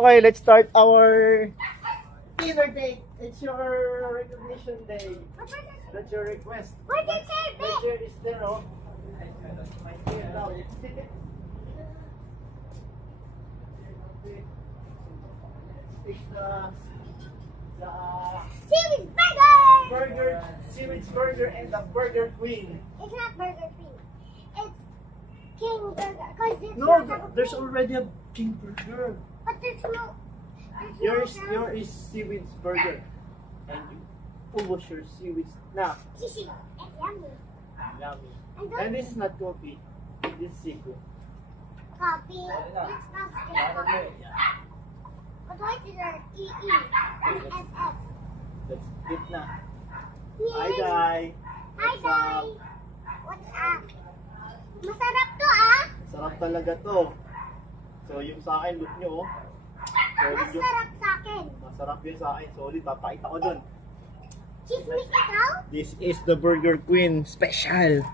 Okay, let's start our dinner date. It's your recognition day. That's your request. Where's your chair, The chair is there, oh. My chair now. It's the Seaweed burger! Seaweed burger and the Burger Queen. It's not Burger Queen. It's King Burger. Cause it's No, not a there's queen. already a King Burger. But there's no. Yours is Seaweed burger. And you was your seaweed now. Kishi. It's yummy. Yummy. And And this is not coffee. This is seafood. coffee. It's not straight coffee. But why is there EE and SF? That's it na. Yes. Hi, Dai. Hi, What's Dai. up? What's up? Masarap to, ah. Sarap talaga to. So yung sa akin, look nyo, oh. Solid yung, Masarap sa akin. masarap yun sa akin. Solid, papakita ko dun. Chismis ikaw? This is the Burger Queen special.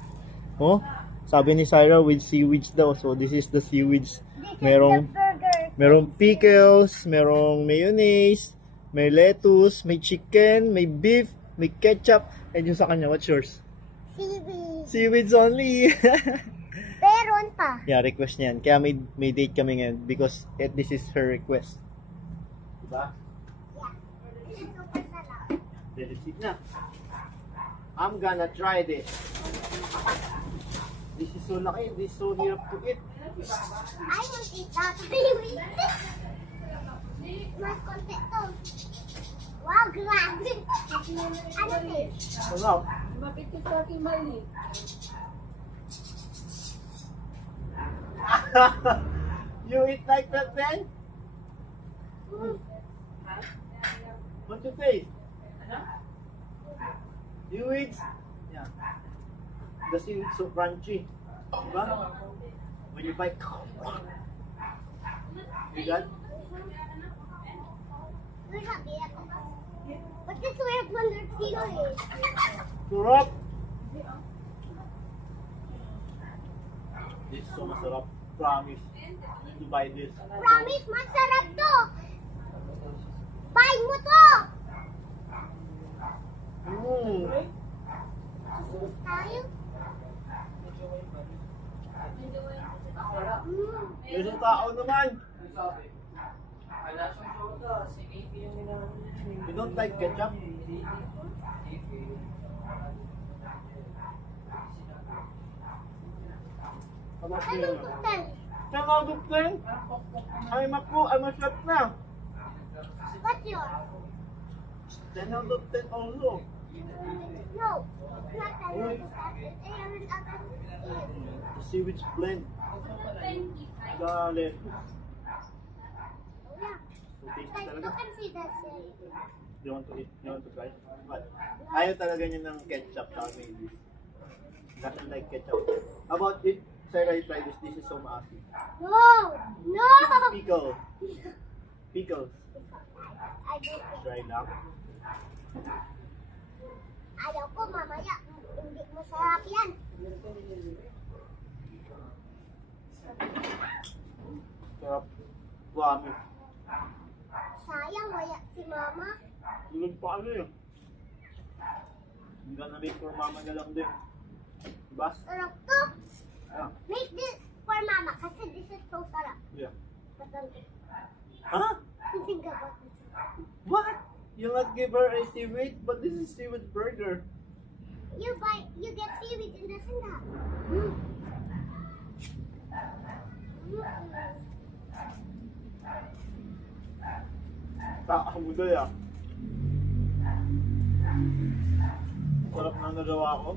Oh, sabi ni Syra with seaweeds daw. So this is the seaweeds. This Merong is the burger. merong pickles, merong mayonnaise, may lettuce, may chicken, may beef, may ketchup, and yung sa kanya, what's yours? Seaweed. Seaweeds only. Meron pa. Yeah, request niyan. Kaya may date kami ngayon because this is her request. Diba? Yeah. This is super sarap. Delicate na. I'm gonna try this. This is so laki. This is so hirap to eat. I won't eat that. Seaweed. Mas konti to. Wow, grabe. Ano taste? Sarap. Mapikit sa aking mali. You eat like that then? What you taste? You eat? Yeah. The seaweed so crunchy. Diba? When you bite, you got? We're not bad. But this way at 100 kilo eh. Sarap! This is so masarap. Promise. To buy this. Promise, masarap to. Buy mo to. Chismis tayo. There's a tao naman. You don't like ketchup? Anong kutan? 10 out of 10? Ay, masarap na. What's yours? 10 out of 10 also. No, not that. It's Aaron out of The seaweed blend. The lettuce. Yeah. So tasty Like, talaga. you can see that saying. You want to eat? You want to try? What? Ayaw talaga niya ng ketchup sa mayonnaise. Doesn't like ketchup. How about it? Sarah, try this. This is so maasim. No! No! Pickle. Pickles. I don't think. Try lang. Ayaw ko mamaya. Hindi masarap yan. Sarap. Promise. Sayang, wala si mama. Tulog pa ano yun. Hindi ka na make for mama na lang din. Diba? Sarap to. Yeah. Make this for mama kasi this is so sarap. Yeah. But don't Huh? think about this. What? You not give her a seaweed? But this is seaweed burger. You get seaweed in the sandal. Kakamuday ah. Sarap na nagawa ko.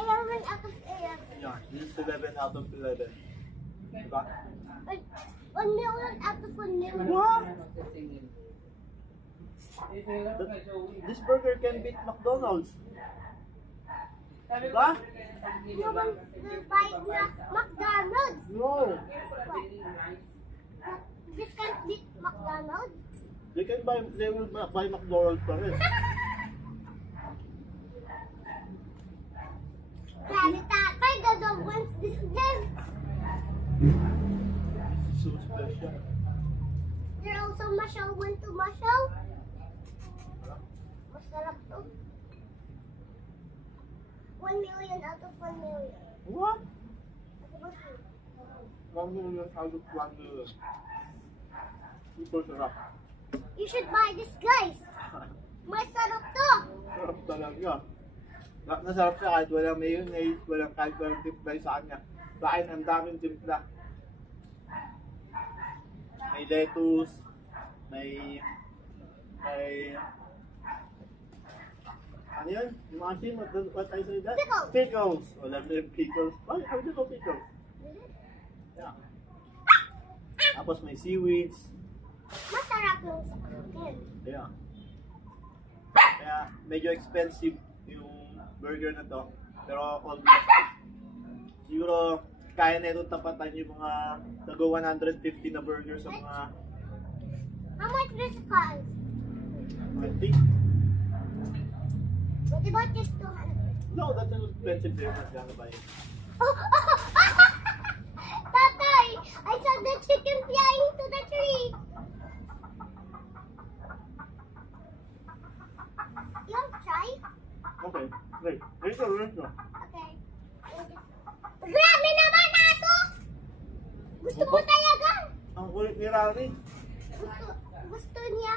11 out of 11. Yeah, this is 11 out of 11. Diba? 1 million out of 1 million. What? This burger can beat McDonald's. Diba? No one will buy McDonald's. No. This can't beat McDonald's. They will buy McDonald's pa rin. Daddy, Tatay, the dog wants this then. So special. There also Mashal went to Mashal. Masarap to. 1 million out of 1 million. What? What was it? 1 million out of 1 million. Super sarap. You should buy this, guys. Masarap to. Sarap talaga. Nasarap siya kahit walang mayonnaise, kahit walang timpla sa kanya. Kahit ang daming timpla. May lettuce, may ano yun? Yung mga sim, what I say that? Pickles. Pickles. Wala na yung pickles. Why? How do you know pickles? Yeah. Tapos may seaweeds. Masarap yung sa akin. Yeah. Kaya medyo expensive yung burger na to. Pero almost siguro kaya na ito tapatan yung mga tago 150 na burger sa mga How much does it cost? 20. What about this 200? No, that's an expensive beer. I'm gonna buy it. Tatay, I saw the chicken flying to the tree. You want to try? Okay, great. Later. Okay. Grabe naman aso! Gusto mo talaga? Ang kulit ni Rari. Gusto niya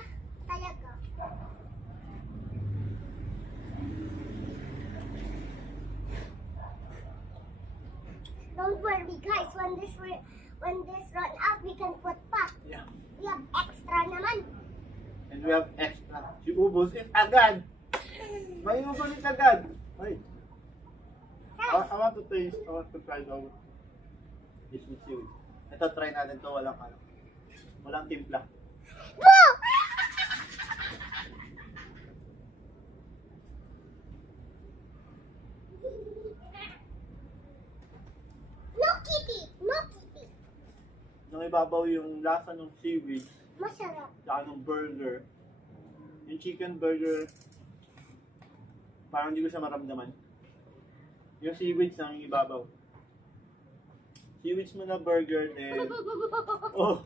talaga. Don't worry guys, when this run out, we can put pa. Yeah. We have extra naman. And we have extra. Si Ubos it agad. May ubos it agad. Ay. I want to taste. I want to try this with seaweed. Ito, try natin to. Walang timpla. Whoa! No kitty! No kitty! Nung ibabaw yung lasa ng seaweed, Masarap. saka ng burger. Yung chicken burger, parang hindi ko siya maramdaman. Yung seaweeds ang ibabaw. Seaweeds mo na burger, then, oh,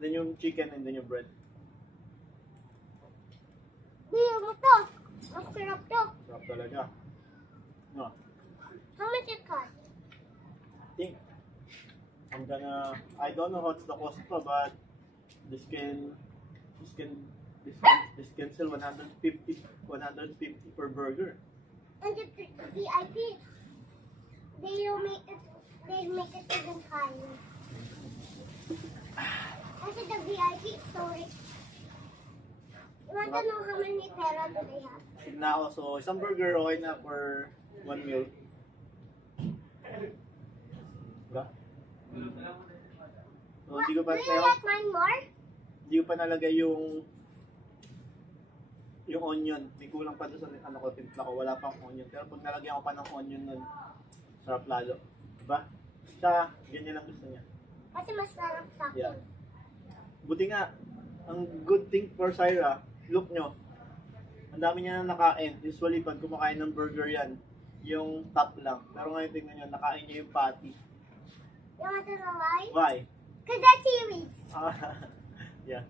then yung chicken and then yung bread. Bili mo to. Masarap to. Sarap talaga. No, How much it cost? think, I don't know what's the cost pa, but this can sell 150 per burger. And the VIP, they make it even higher. I said the VIP is so rich. You want to know how many pera do they have? Na so isang burger okay na for 1 meal. Diba? So, hindi ko pa Do you like mine more? Hindi ko pa nalagay yung onion. May kulang pa doon sa timpla ko. Wala pang onion. Pero pag nalagyan ko pa ng onion nun, sarap lalo. Diba? Siya, ganyan lang gusto niya. Kasi masarap sa akin. Yeah. Buti nga, ang good thing for Syra, look nyo, ang dami niya na nakain. Usually, pag kumakain ng burger yan, yung top lang. Pero ngayon, tingnan nyo, nakain niya yung patty. You want to know why? Why? Because that's seaweed. Yeah.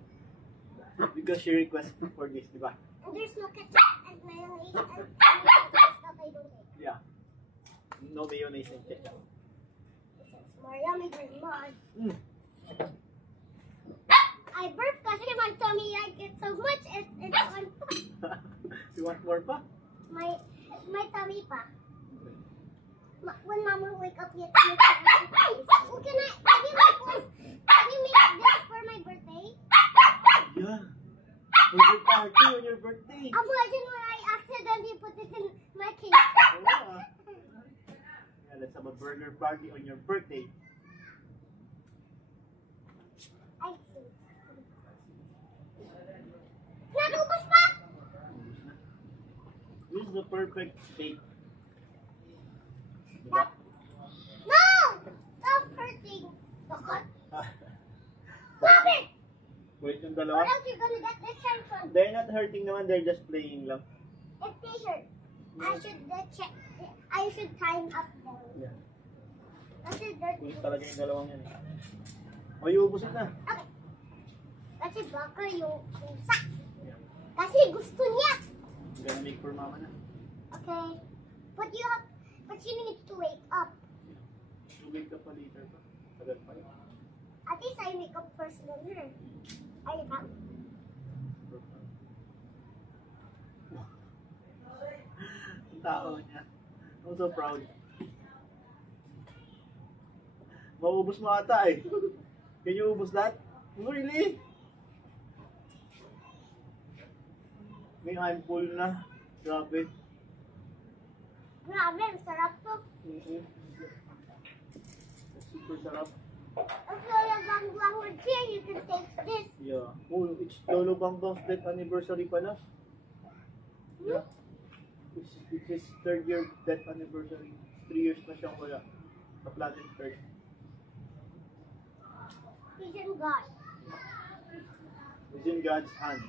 Because she requested for this, di ba? And there's no ketchup and mayonnaise and stuff I don't like. Yeah. No mayonnaise and ketchup. It's more yummy than mine. Mm. I burped kasi my tummy liked it so much it's on You want more pa? my tummy pa. When mom will wake up yet, oh, can you make this for my birthday? Yeah. Burger party on your birthday. Imagine when I accidentally put it in my cake. Yeah. Yeah, let's have a burger party on your birthday. I see. Natubos pa? This is the perfect steak. Diba? No! Stop hurting. Stop it! Wait yung Or dalawa. else you're gonna get the chance from. They're not hurting naman, they're just playing lang. If they hurt, I should time up them. Yeah. Kasi dirty. Kulit talaga yung dalawang yan. O, iubusin na. Okay. Kasi baka yung pusa. Kasi gusto niya. I'm gonna make for mama na. Okay. But you need to wake up. Tubig ka pa later pa. Tagal pa yun. At least I wake up first than her. Are you happy? Ang tao niya. I'm so proud. Maubos mo ata eh. Can you ubos that? Oh, really? May I'm full na. Grabe. Grabe, ang sarap to. Super sarap. If you're bang with here, you can take this. Yeah. Oh, it's Lolo Bangdong's death anniversary pala. Yeah. It's his third year death anniversary. 3 years na siyang wala. Sa planet Earth. He's in God. It's in God's hand.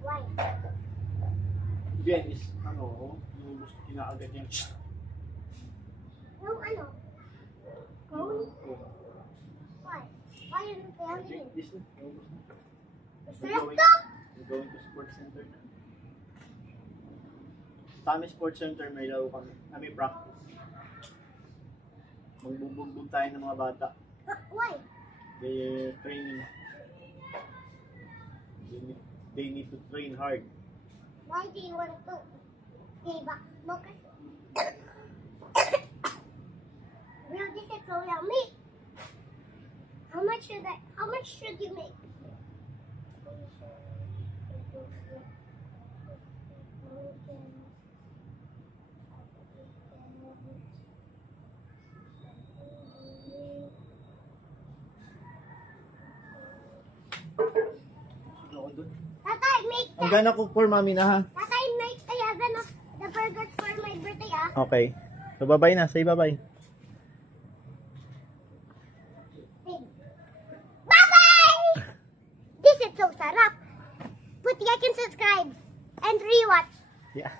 Why? Jen is, yung kinakagat niya. No, ano? Going? Oh, Why? Why are you drink telling me? this na. Naubos na. Sarap to! We're going to sports center na. Sa aming sports center, may laro kami. May practice. Magbubugbog tayo ng mga bata. Why? They're training. They need to train hard. Why do you want to? Okay, bakit? Real, this is so yummy. How much should you make? Tatay, make Ang gana ko for mami na ha. Tatay, make 11 of the burgers for my birthday, ah. Okay. So bye-bye na. Say bye-bye. Bye-bye! This is so sarap. Put like and subscribe and rewatch. Yeah.